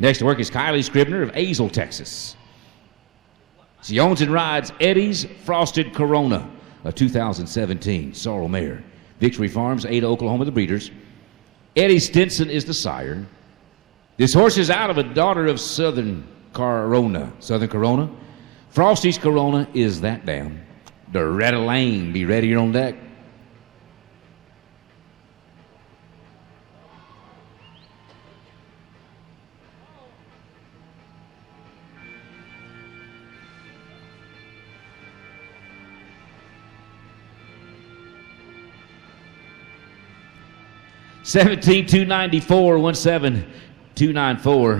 Next to work is KYLEE Scribner of Azle, Texas. She owns and rides Eddie's Frosted Corona, a 2017 sorrel mare. Victory Farms, Ada, Oklahoma, the breeders. Eddie Stinson is the sire. This horse is out of a daughter of Southern Corona. Frosty's Corona is that damn. Doretta Lane, be ready, you're on deck. $17,294, 17,294.